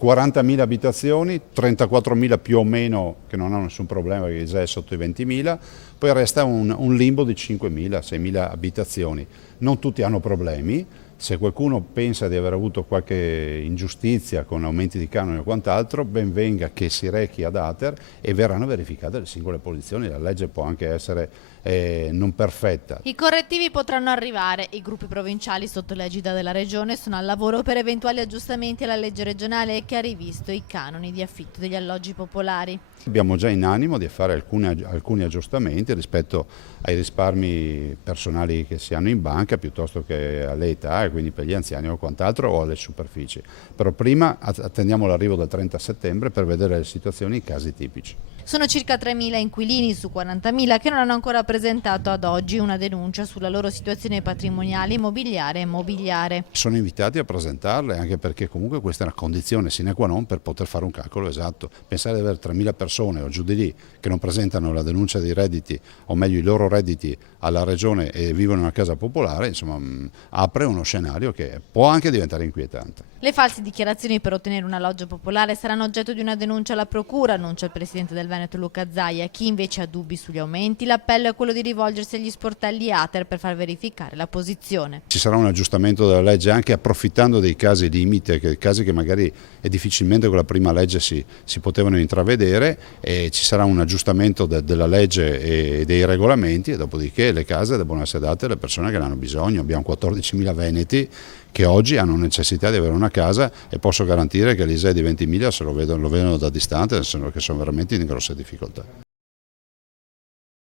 40.000 abitazioni, 34.000 più o meno che non hanno nessun problema perché già è sotto i 20.000, poi resta un limbo di 5.000, 6.000 abitazioni. Non tutti hanno problemi, se qualcuno pensa di aver avuto qualche ingiustizia con aumenti di canoni o quant'altro, ben venga che si rechi ad Ater e verranno verificate le singole posizioni, la legge può anche essere non perfetta. I correttivi potranno arrivare, i gruppi provinciali sotto l'egida della Regione sono al lavoro per eventuali aggiustamenti alla legge regionale che ha rivisto i canoni di affitto degli alloggi popolari. Abbiamo già in animo di fare alcuni aggiustamenti rispetto ai risparmi personali che si hanno in banca piuttosto che alle età e quindi per gli anziani o quant'altro o alle superfici. Però prima attendiamo l'arrivo del 30 settembre per vedere le situazioni e i casi tipici. Sono circa 3.000 inquilini su 40.000 che non hanno ancora presentato ad oggi una denuncia sulla loro situazione patrimoniale, immobiliare e mobiliare. Sono invitati a presentarle anche perché comunque questa è una condizione sine qua non per poter fare un calcolo esatto. Pensare di avere 3.000 persone o giù di lì che non presentano la denuncia dei redditi o meglio i loro redditi alla regione e vivono in una casa popolare, insomma apre uno scenario che può anche diventare inquietante. Le false dichiarazioni per ottenere un alloggio popolare saranno oggetto di una denuncia alla procura, annuncia il presidente del Veneto Luca Zaia. Chi invece ha dubbi sugli aumenti, l'appello è quello di rivolgersi agli sportelli Ater per far verificare la posizione. Ci sarà un aggiustamento della legge anche approfittando dei casi limite, casi che magari difficilmente con la prima legge si potevano intravedere e ci sarà un aggiustamento della legge e dei regolamenti e dopodiché le case devono essere date alle persone che ne hanno bisogno. Abbiamo 14.000 veneti che oggi hanno necessità di avere una casa e posso garantire che l'ISEE di Ventimiglia se lo vedono da distante, che sono veramente in grosse difficoltà.